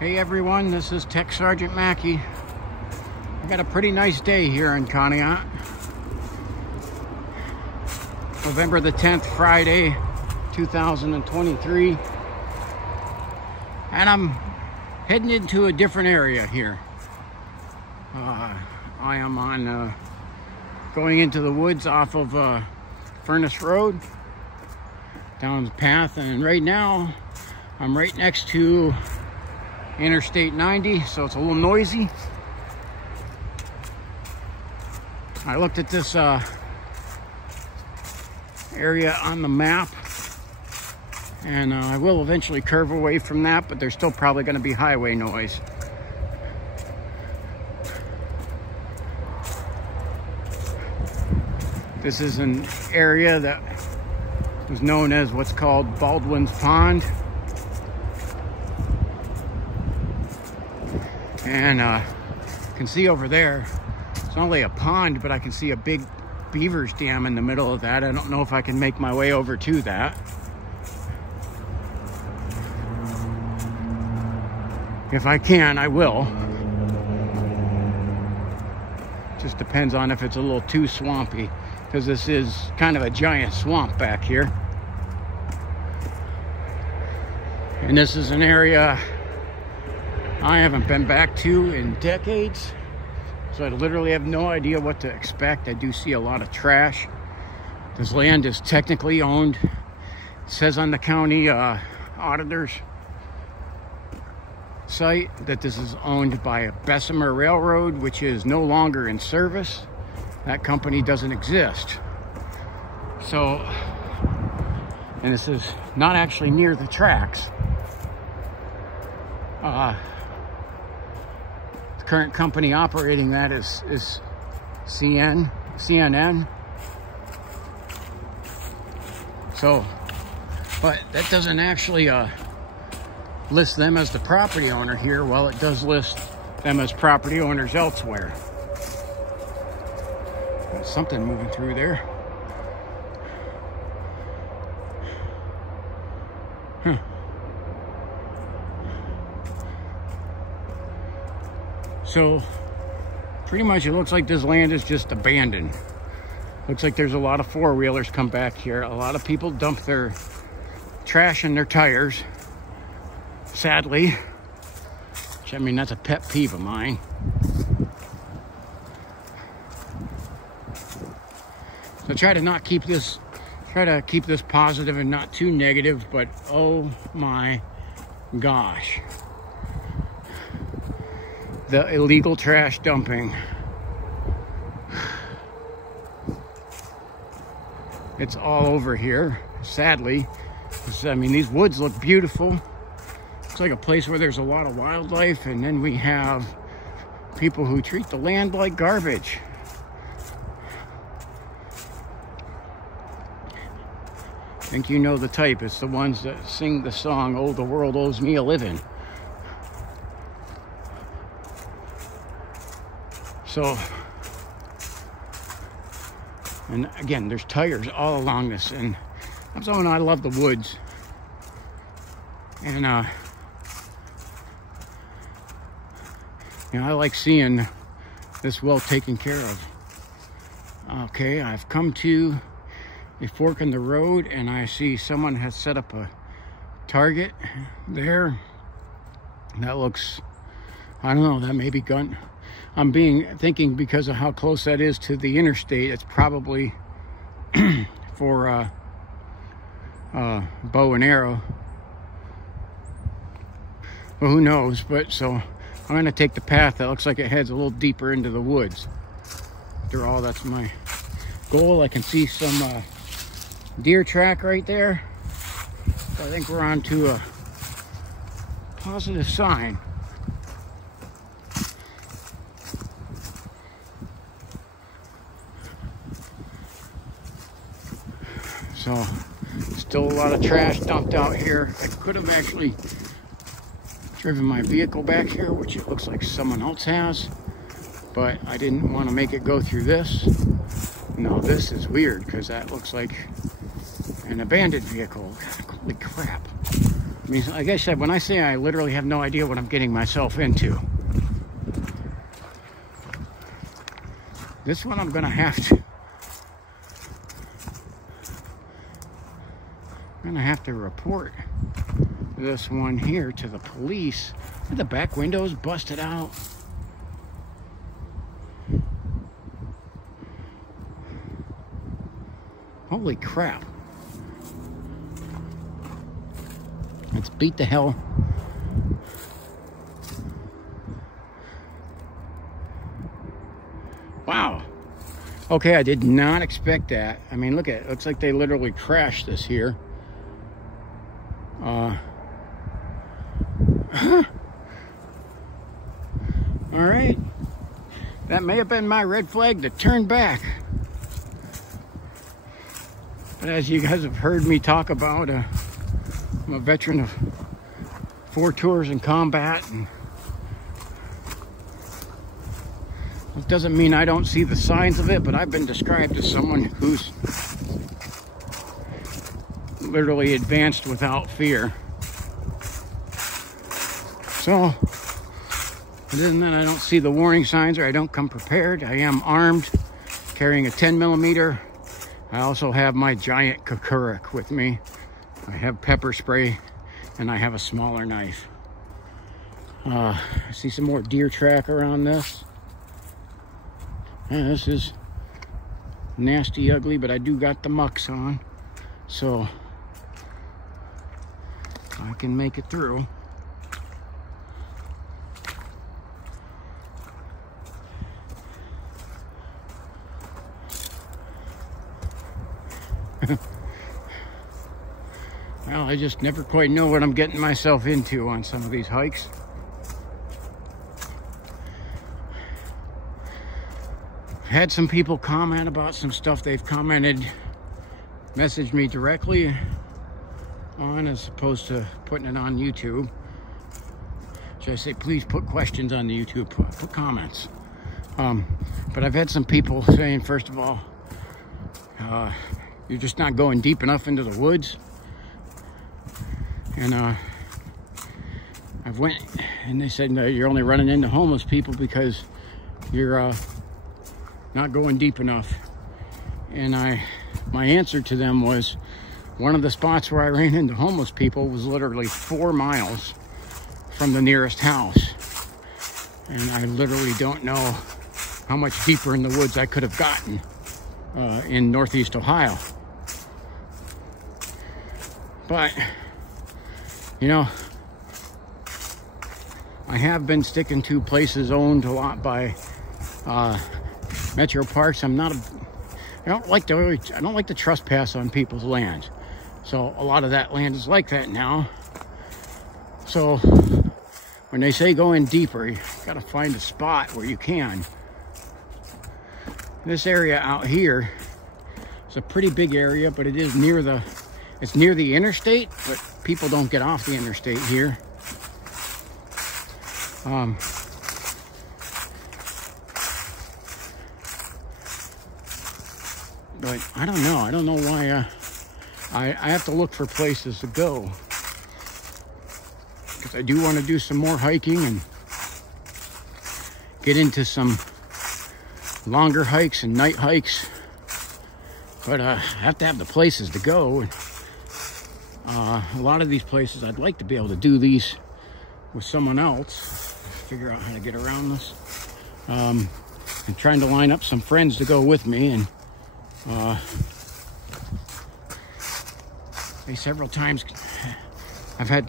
Hey everyone, this is Tech Sergeant Mackey. I got a pretty nice day here in Conneaut. November the 10th, Friday, 2023. And I'm heading into a different area here. I am on going into the woods off of Furnace Road down the path, and right now I'm right next to Interstate 90, so it's a little noisy. I looked at this area on the map, and I will eventually curve away from that, but there's still probably going to be highway noise. This is an area that was known as what's called Baldwin's Pond. And you can see over there, it's not only a pond, but I can see a big beaver's dam in the middle of that. I don't know if I can make my way over to that. If I can, I will. Just depends on if it's a little too swampy, because this is kind of a giant swamp back here. And this is an area I haven't been back to in decades, so I literally have no idea what to expect. I do see a lot of trash. This land is technically owned. It says on the county auditor's site that this is owned by a Bessemer Railroad, which is no longer in service. That company doesn't exist. So, and this is not actually near the tracks. Current company operating that is CNN. So, but that doesn't actually list them as the property owner here, while it does list them as property owners elsewhere. There's something moving through there. Huh. So pretty much it looks like this land is just abandoned. Looks like there's a lot of four-wheelers come back here. A lot of people dump their trash in their tires, sadly. Which, I mean, that's a pet peeve of mine. So try to keep this positive and not too negative, but oh my gosh. The illegal trash dumping. It's all over here, sadly. I mean, these woods look beautiful. Looks like a place where there's a lot of wildlife, and then we have people who treat the land like garbage. I think you know the type. It's the ones that sing the song, "Oh, the world owes me a living." So, and again, there's tires all along this, and I'm someone, I love the woods, and you know, I like seeing this well taken care of. Okay, I've come to a fork in the road, and I see someone has set up a target there. That looks, I don't know, that may be gun. I'm thinking because of how close that is to the interstate, it's probably for bow and arrow. Well, who knows? But so I'm going to take the path that looks like it heads a little deeper into the woods. After all, that's my goal. I can see some deer track right there. So I think we're on to a positive sign. So, still a lot of trash dumped out here. I could have actually driven my vehicle back here, which it looks like someone else has, but I didn't want to make it go through this. No, this is weird, because that looks like an abandoned vehicle. Holy crap. I mean, like I said, when I say I literally have no idea what I'm getting myself into, this one I'm gonna have to report this one here to the police. The back window's busted out. Holy crap. Let's beat the hell. Wow. Okay, I did not expect that. I mean, look at it. Looks like they literally crashed this here. All right. That may have been my red flag to turn back. But as you guys have heard me talk about, I'm a veteran of 4 tours in combat, and it doesn't mean I don't see the signs of it, but I've been described as someone who's literally advanced without fear. So, other than that, I don't see the warning signs, or I don't come prepared. I am armed, carrying a 10mm. I also have my giant kukurik with me. I have pepper spray, and I have a smaller knife. I see some more deer track around this. Yeah, this is nasty ugly, but I do got the mucks on, so I can make it through. Well, I just never quite know what I'm getting myself into on some of these hikes. Had some people comment about some stuff they've messaged me directly on, as opposed to putting it on YouTube. Should I say, please put questions on the YouTube, put comments. But I've had some people saying, first of all, you're just not going deep enough into the woods. And I've went and they said, no, you're only running into homeless people because you're not going deep enough. And my answer to them was, one of the spots where I ran into homeless people was literally 4 miles from the nearest house. And I literally don't know how much deeper in the woods I could have gotten in Northeast Ohio. But, you know, I have been sticking to places owned a lot by metro parks. I don't like to trespass on people's land. So a lot of that land is like that now. So when they say go in deeper, you gotta find a spot where you can. This area out here is a pretty big area, but it is near the interstate, but people don't get off the interstate here. But I don't know why I have to look for places to go, because I do want to do some more hiking and get into some longer hikes and night hikes. But I have to have the places to go. A lot of these places, I'd like to be able to do these with someone else. Figure out how to get around this. I'm trying to line up some friends to go with me, and several times I've had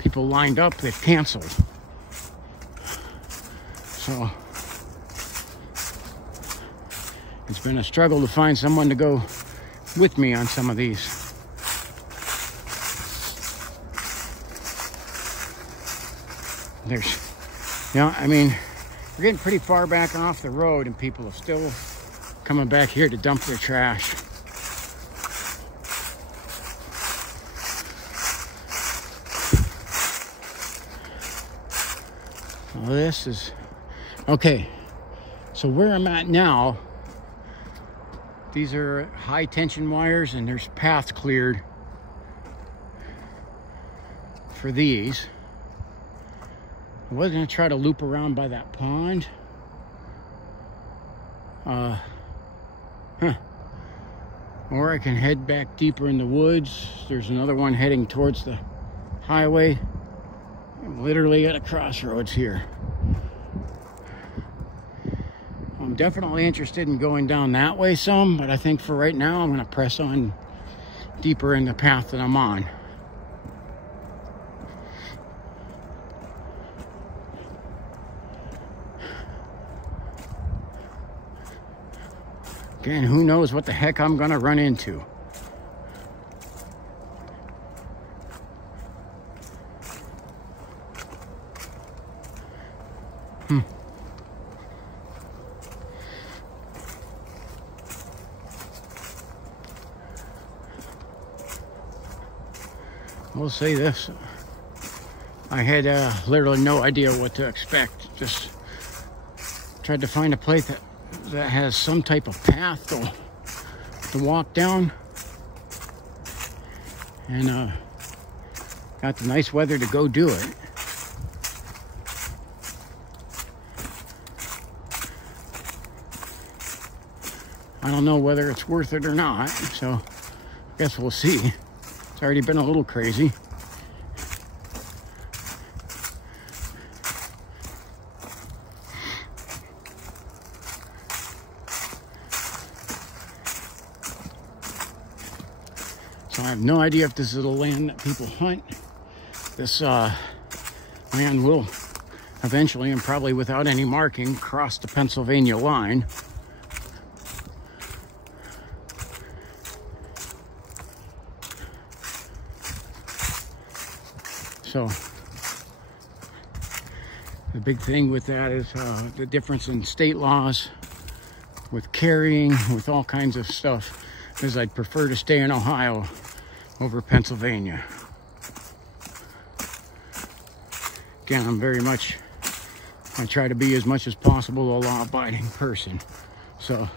people lined up, they've canceled. So it's been a struggle to find someone to go with me on some of these. I mean, we're getting pretty far back off the road, and people are still coming back here to dump their trash. Well, this is okay. So where I'm at now, these are high tension wires, and there's paths cleared for these. I was going to try to loop around by that pond. Or I can head back deeper in the woods. There's another one heading towards the highway. I'm literally at a crossroads here. I'm definitely interested in going down that way some, but I think for right now I'm going to press on deeper in the path that I'm on. Again, who knows what the heck I'm gonna run into. We'll say this. I had literally no idea what to expect. Just tried to find a place that has some type of path to walk down, and got the nice weather to go do it. I don't know whether it's worth it or not, so I guess we'll see. It's already been a little crazy. So I have no idea if this is the land that people hunt. This land will eventually, and probably without any marking, cross the Pennsylvania line. So the big thing with that is the difference in state laws with carrying, with all kinds of stuff, is I'd prefer to stay in Ohio over Pennsylvania. Again, I try to be as much as possible a law-abiding person. So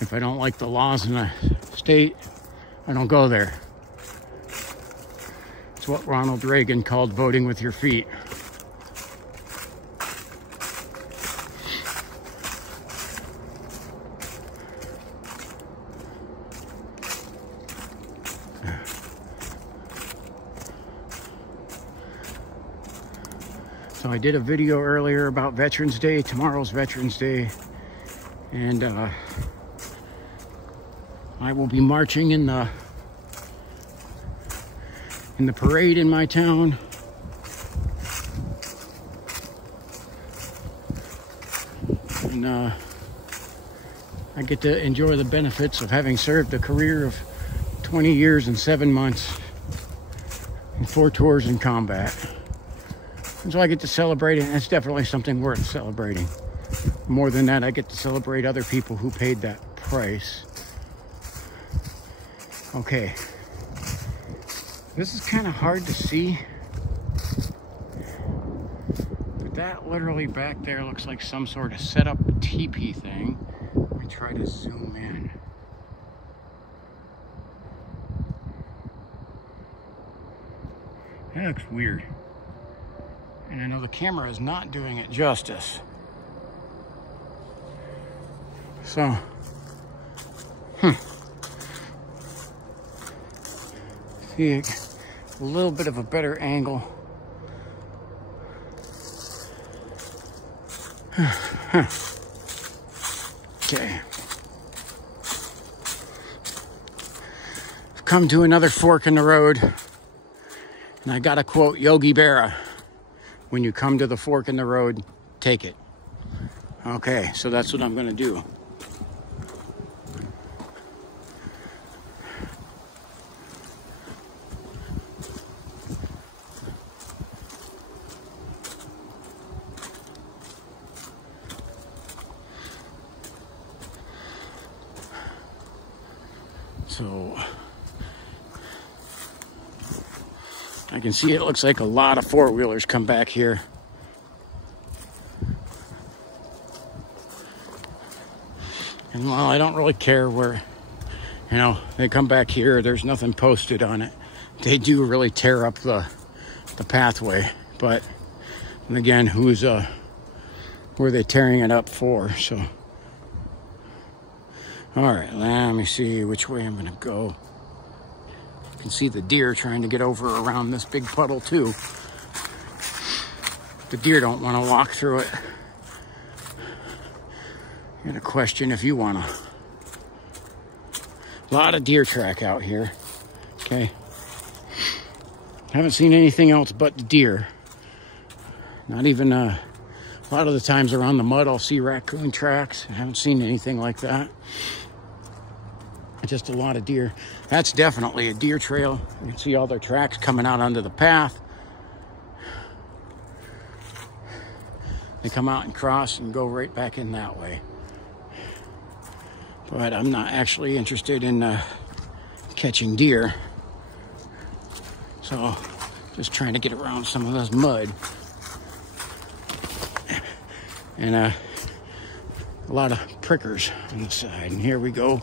if I don't like the laws in a state, I don't go there. It's what Ronald Reagan called voting with your feet. So I did a video earlier about Veterans Day. Tomorrow's Veterans Day, and I will be marching in the parade in my town. And I get to enjoy the benefits of having served a career of 20 years and 7 months and 4 tours in combat. And so I get to celebrate it, and it's definitely something worth celebrating. More than that, I get to celebrate other people who paid that price. Okay. This is kind of hard to see, but that literally back there looks like some sort of setup teepee thing. Let me try to zoom in. That looks weird. And I know the camera is not doing it justice. So, see a little bit of a better angle. Okay. I've come to another fork in the road, and I gotta quote Yogi Berra: when you come to the fork in the road, take it. Okay, so that's what I'm gonna do. So I can see it looks like a lot of four-wheelers come back here. And while I don't really care where You know, they come back here, there's nothing posted on it. They do really tear up the pathway, but and again, who are they tearing it up for? So, all right, let me see which way I'm gonna go. You can see the deer trying to get over around this big puddle too. The deer don't want to walk through it. I'm gonna question if you wanna. A lot of deer track out here. Okay. Haven't seen anything else but deer. Not even a lot of the times around the mud I'll see raccoon tracks. I haven't seen anything like that. Just a lot of deer. That's definitely a deer trail. You can see all their tracks coming out onto the path. They come out and cross and go right back in that way. But I'm not actually interested in catching deer. So just trying to get around some of this mud. And a lot of prickers on the side. And here we go.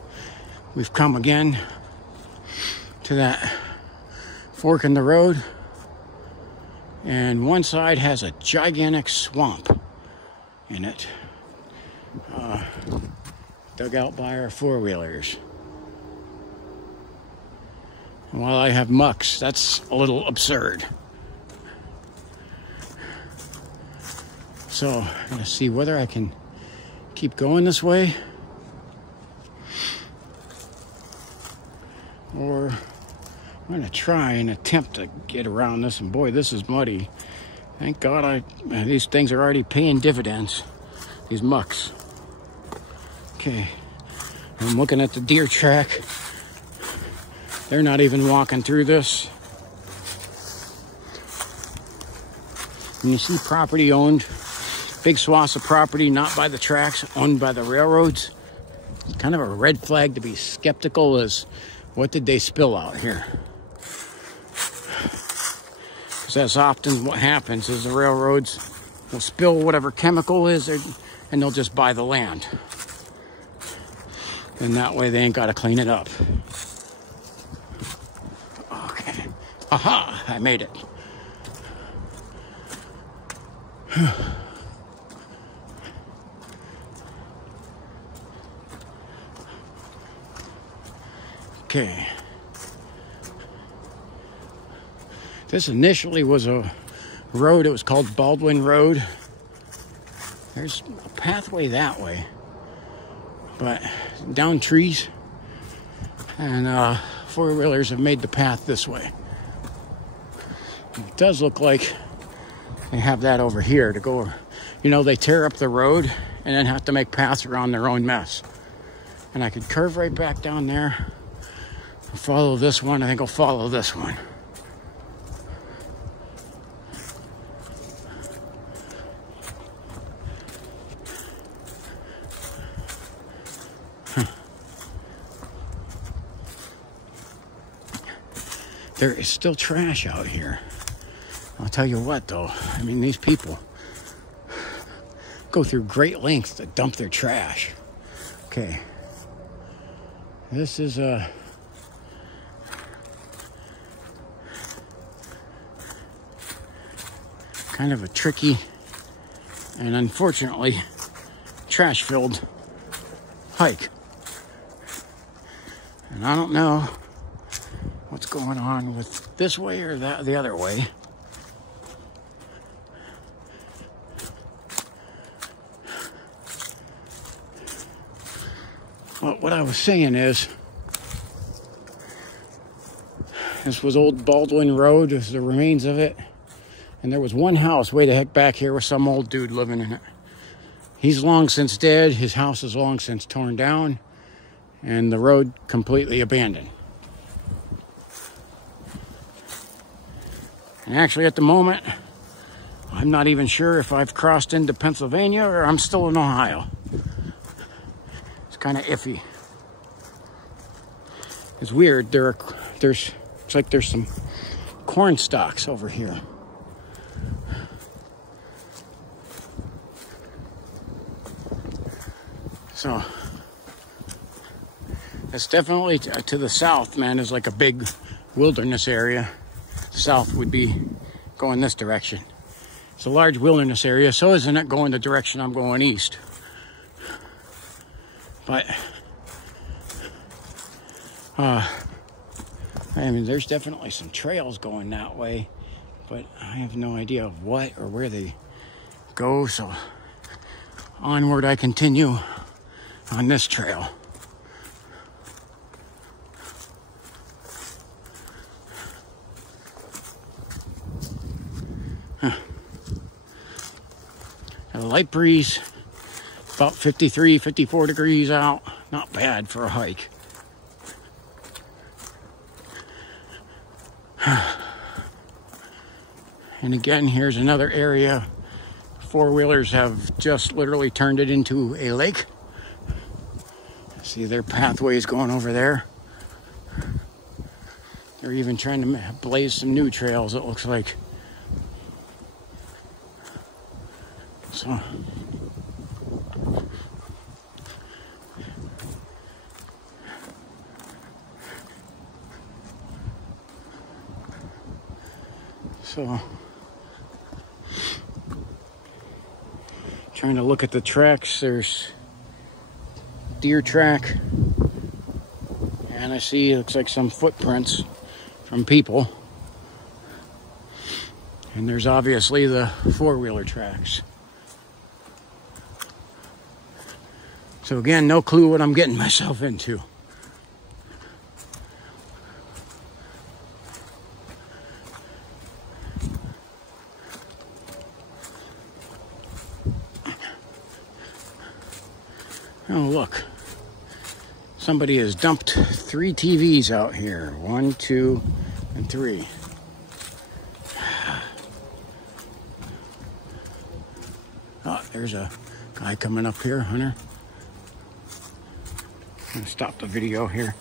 We've come again to that fork in the road. And one side has a gigantic swamp in it. Dug out by our four-wheelers. And while I have mucks, that's a little absurd. So I'm gonna see whether I can keep going this way or I'm gonna try and attempt to get around this. And boy, this is muddy. Thank God these things are already paying dividends, these mucks. Okay, I'm looking at the deer track. They're not even walking through this. And you see property owned, big swaths of property not by the tracks, owned by the railroads. It's kind of a red flag to be skeptical as what did they spill out here? Because that's often what happens is the railroads will spill whatever chemical is and they'll just buy the land. And that way they ain't got to clean it up. Okay. Aha! I made it. Okay. This initially was a road. It was called Baldwin Road. There's a pathway that way. But down trees, and four-wheelers have made the path this way. It does look like they have that over here to go. You know, they tear up the road and then have to make paths around their own mess. And I could curve right back down there and follow this one. I think I'll follow this one. There is still trash out here. I'll tell you what, though. I mean, these people go through great lengths to dump their trash. Okay. This is a kind of a tricky and unfortunately trash-filled hike. And I don't know what's going on with this way or that the other way. But what I was saying is, this was old Baldwin Road. There's the remains of it. And there was one house way the heck back here with some old dude living in it. He's long since dead. His house is long since torn down. And the road completely abandoned. And actually, at the moment, I'm not even sure if I've crossed into Pennsylvania or I'm still in Ohio. It's kind of iffy. It's weird. It's like there's some corn stalks over here. So, It's definitely to the south, man, is like a big wilderness area. South would be going this direction. It's a large wilderness area, so isn't it going the direction I'm going east? But, I mean, there's definitely some trails going that way, but I have no idea of what or where they go, so onward I continue on this trail. A light breeze, about 53, 54 degrees out. Not bad for a hike. And again, here's another area. Four-wheelers have just literally turned it into a lake. See their pathways going over there. They're even trying to blaze some new trails, it looks like. So, trying to look at the tracks. There's deer track, and I see it looks like some footprints from people, and there's obviously the four-wheeler tracks. So again, no clue what I'm getting myself into. Oh, look. Somebody has dumped 3 TVs out here. 1, 2, and 3. Oh, there's a guy coming up here, Hunter. I'm gonna stop the video here.